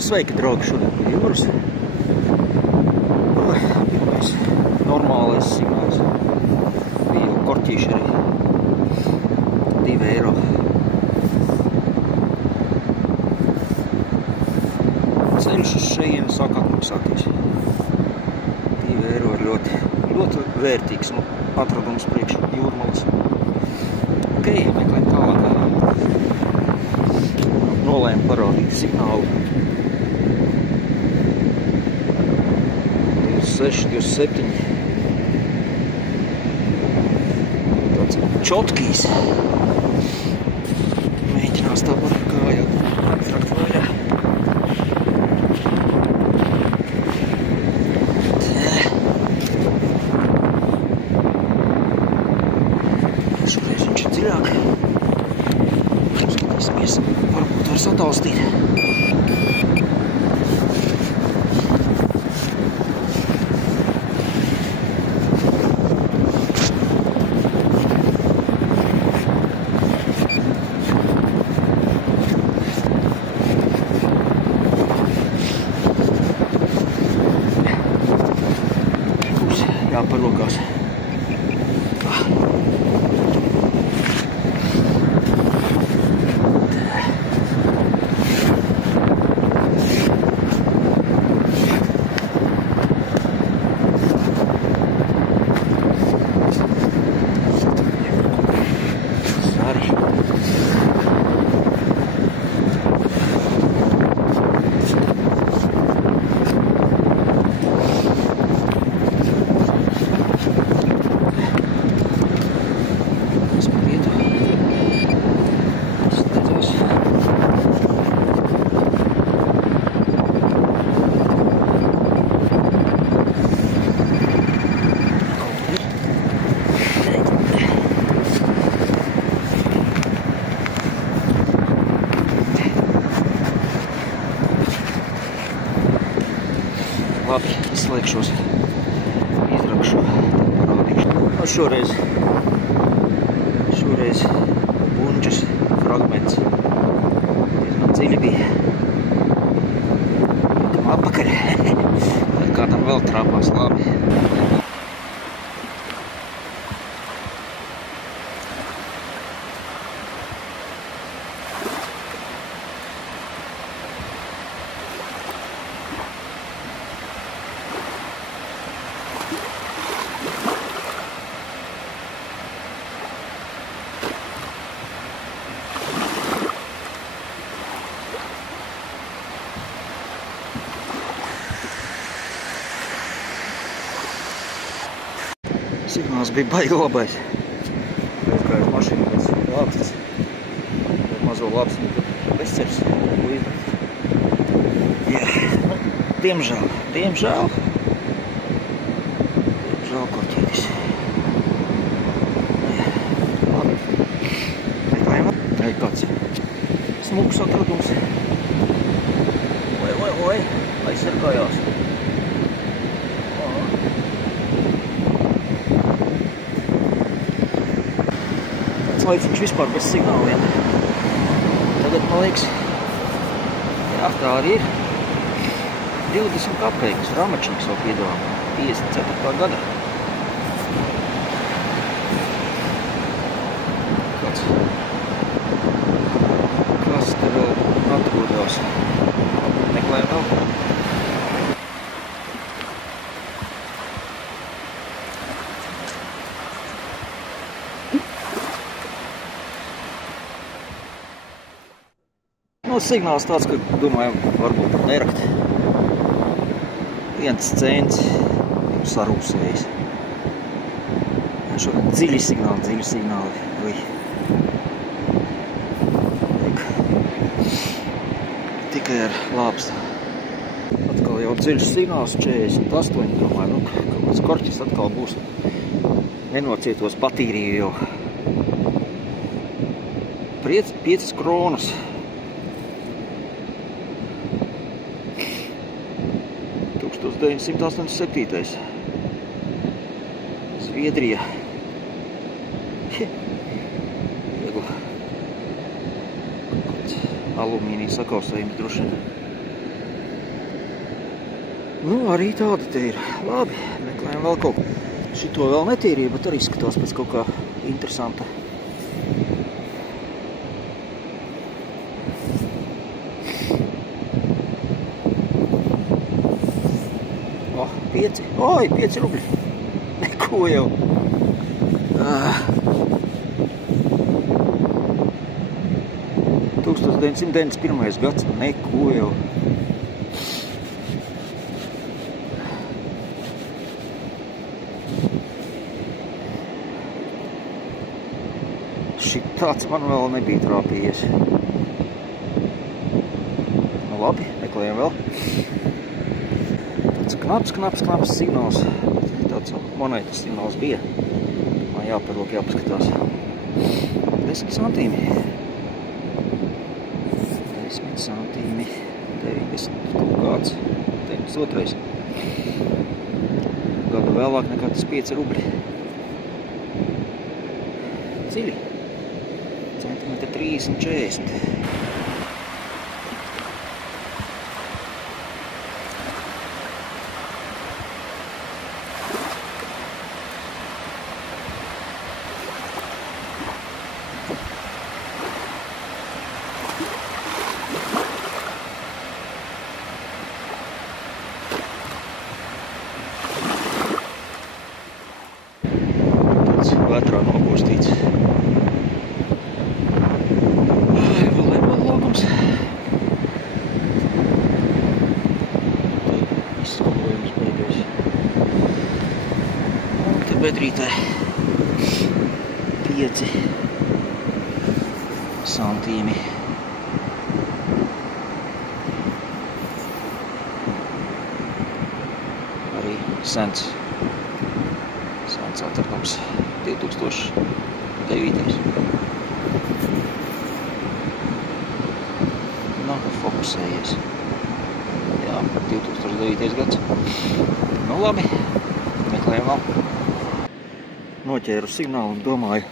No, sveiki, draugi, šodien pie jūras. Pirmais normālais signāls. Bija jau korķīši arī. 2 eiro. Ceļš uz šejienu sāk atmaksāties. 2 eiro ir ļoti vērtīgs atradums priekš Jūrmalas. Ok, meklējam tālāk. Nolēmu parādīt signālu. 26, 27. Tāds čotkīs. Mēģinās tāpat ar kāju attrakt vaļā. Šoreiz viņš ir dziļāk. Skatīsimies, varbūt var satalstīt. Jāparokās. Labi, izslēgšos, izrakšu, parādīšu. Šoreiz bunčas fragments. Diezgan dziļi bija. Tam atpakaļ. Kādam vēl trāpās labi. Signāls bija baigi labais. Aizgāju uz mašīnu pēc lāpstas. Mazo lāpstu bezcers. Jā, diemžēl korķētis. Jā, labi. Meklējam. Ej kāds smuks atradums. Oi, aizsargājās. Laiciņš vispār bez signāliem. Tagad, man liekas, jā, tā arī ir. 20 kapeikas Ramačniks vēl piedāvā 54. gadā. Kas te vēl atrodās? Meklējam vēl. Signāls tāds, ka, domājam, varbūt nerakt. Viens cents sarūsējis. Šo dziļi signāli. Tikai ar lāpstu. Atkal jau dziļš signāls 48, domāju, kaut kāds korķis atkal būs. Nenocietos batīriju jau. 5 kronas. Tas 987. Zviedrija. Viegli. Alumīnija sakausējums droši vien. Nu, arī tāda te ir. Labi, meklējam vēl kaut ko. Šito vēl netīrīja, bet arī izskatās pēc kaut kā interesanta. Oh, 5. Oi, 5 rubļi. Neko jau. 1991. gads, neko jau. Šitāds man vēl nebija trāpījies. Nu labi, meklējam vēl. Tāds knaps signāls. Tāds monētas signāls bija. Man jāparok, jāpaskatās. 10 centīmi. 10 centīmi. 90 kaut kāds. 92. Gadu vēlāk nekā tas 5 rubļi. Dziļi. Centimetri 30, 40. Tāds vētrā nogostīts. Bedrītē 5 centīmi. Arī sens atradums 2009. Nav fokusējies. Jā, 2009. gads. Nu labi, meklējam vēl. Noķēru signālu un domāju,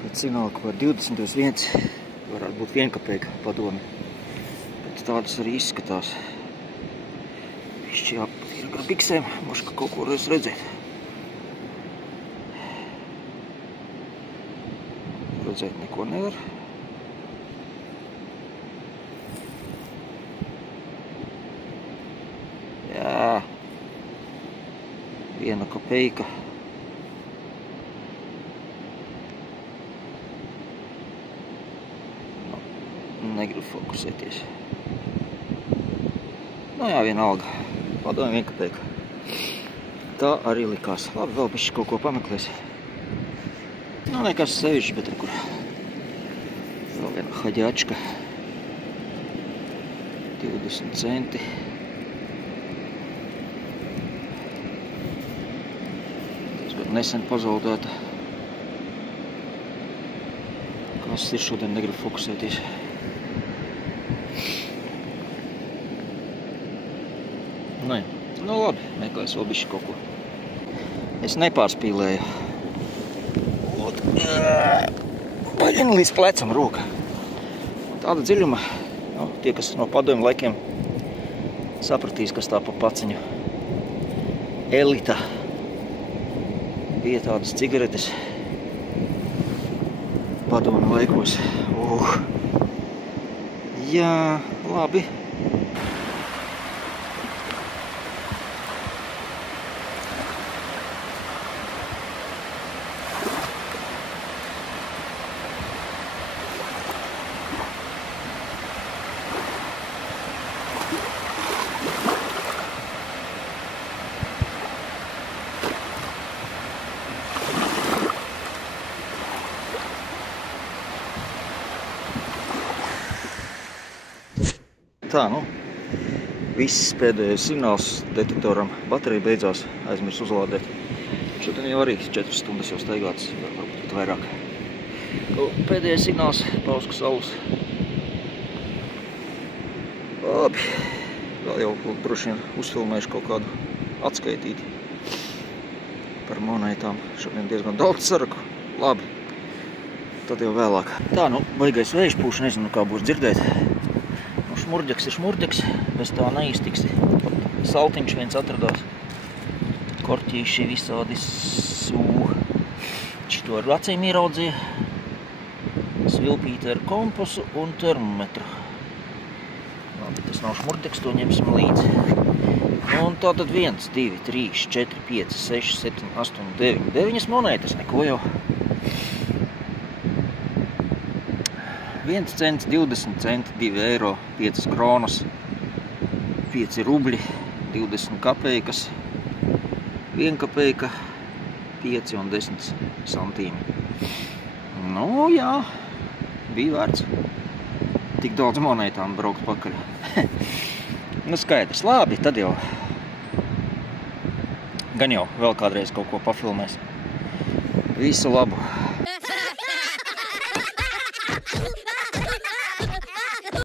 pēc signāla, ko 20.1 varētu būt vienkapēka padomi. Pēc tādas arī izskatās. Višķi jāpatīra gar biksēm, moši, ka kaut ko reiz redzēt. Redzēt neko nevar. Jā. 1 kopejka. Negribu fokusēties. Nu jā, vienalga. Padomju vienkapēka. Tā arī likās. Labi, vēl bišķi kaut ko pameklēs. Nu, nekas sevišķi, bet kur. Vēl viena haģāčka. 20 centi. Diezgan nesen pazaudēta. Kas ir šodien, negribu fokusēties. Nu labi, meklēs vēl bišķi kaut ko. Es nepārspīlēju. Paļina līdz plecam roka. Tāda dziļuma, nu, tie, kas no padomju laikiem sapratīs, kas tā pa paciņu. Elita. Bija tādas cigaretes padomju laikos. Jā, labi. Tā, nu, viss pēdējais signāls detektoram. Baterija beidzās, aizmirs uzlādēt. Šodien jau arī 4 stundas jau staigāts, varbūt pat vairāk. Pēdējais signāls, Pausku saules. Labi, vēl jau droši vien uzfilmējuši kaut kādu atskaitīti par monētām. Šodien diezgan daudz saraku. Labi, tad jau vēlāk. Tā, nu, baigais vējš pūš, nezinu, kā būs dzirdēt. Šmurģeks ir šmurģeks, bez tā neiztiksi. saltiņš viens atradās. Korķīši visādi šito ar acīm ieraudzīja. Svilpīti ar kompasu un termometru. Labi, tas nav šmurteks, to ņemsim līdzi. Un tātad 1, 2, 3, 4, 5, 6, 7, 8, 9. 9 monētas, neko jau. 1 cents, 20 centi, 2 eiro, 5 kronas, 5 rubļi, 20 kapeikas, 1 kapeika, 5 un 10 santīmi. Nu, jā, bija vērts tik daudz monētām braukt pakaļ. Nu, skaidrs, labi, tad jau gan jau vēl kādreiz kaut ko pafilmēs. Visu labu!